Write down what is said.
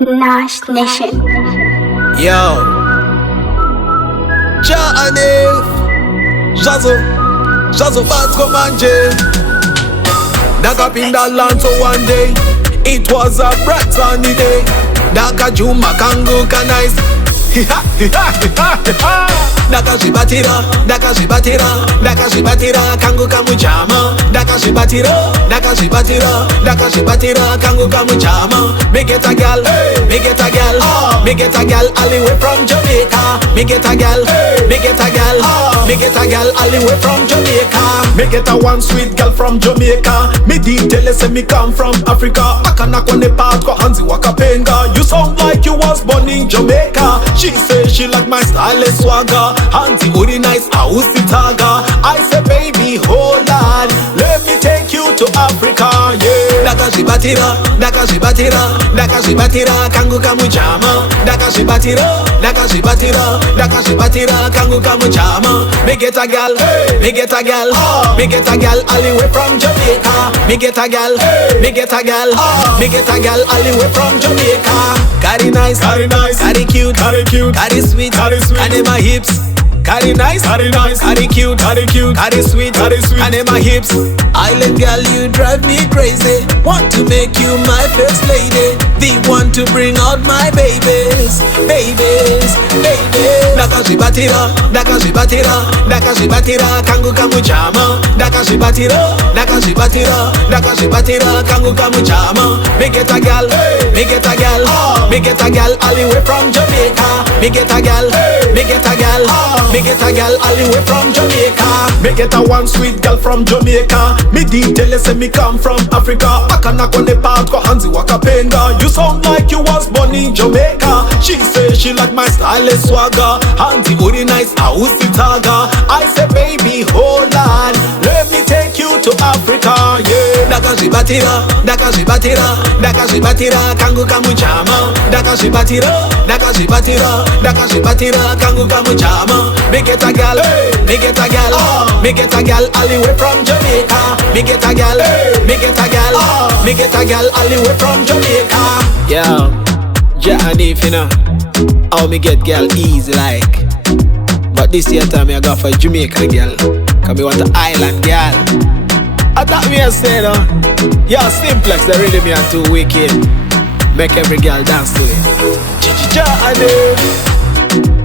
Nash Nation. Yo, Janif, Jazo Bad Commande. Daka Pindaland, so one day it was a bright sunny day. Daka Juma Kangu Kanais. Daka Shibatira, Daka Shibatira, Daka Shibatira, Kangu Kamujama. Daka Shibatira, Daka Shibatira, Daka Shibatira, Kangu Kamujama. Me get a gal, me get a gal, me get a gal all the way from Jamaica. Me get a gal, me get a gal, me get a gal all the way from Jamaica. Me get a one sweet girl from Jamaica. Me detail say me come from Africa. Akana kone part ko Hansi Wakapenga. You sound like you was born in Jamaica. She say she like my style and swagger. Auntie Uri nice, Ausi Taga. I say baby, hold on, let me take you to Africa, yeah. Daka Shibatira, Daka Shibatira, Daka Shibatira, Kangu Kamujama. Daka Shibatira, Daka Shibatira, Daka Shibatira, Kangu Kamujama. Me get a gal, me get a gal, me get a gal all the way from Jamaica. Me get a gal, me get a gal, me get a gal all the way from Jamaica. Carry nice, carry nice, carry cute, carry cute, carry sweet, carry sweet, and in my hips. Carry nice, carry nice, carry cute, carry cute, carry sweet, and in my hips. Island girl, you drive me crazy. Want to make you my first lady. The one to bring out my babies, babies, babies. Daka Shibatira, Daka Shibatira, Daka Shibatira, Kangu Kamujama. Daka Shibatira, Daka Shibatira, Daka Shibatira, Kangu Kamujama. Me get a gal, me get a gal, me get a gal all the way from Jamaica. Me get a gal, me get a gal. Me get a gal all the way from Jamaica. Me get a one sweet girl from Jamaica. Me detail say me come from Africa. Akana kone part ko Hansi Wakapenga. You sound like you was born in Jamaica. She say she like my style and swagger. Auntie Uri nice, Ausi Taga. I say baby, hold on, let me take you to Africa, yeah. Daka Shibatira, Daka Shibatira, Daka Shibatira, Kangu Kamujama. Daka Shibatira, Daka Shibatira, Daka Shibatira, Kangu Kamujama. Me get a gal, me get a gal, me get a gal all the way from Jamaica. Me get a gal, me get a gal, me get a gal all the way from Jamaica. Yeah, Janif, you know how me get gal easy like. But this year time I go for Jamaica girl, cause me want an island girl. I thought me I said, yeah, Simplex, they really me are too wicked. Make every girl dance to it. Janif.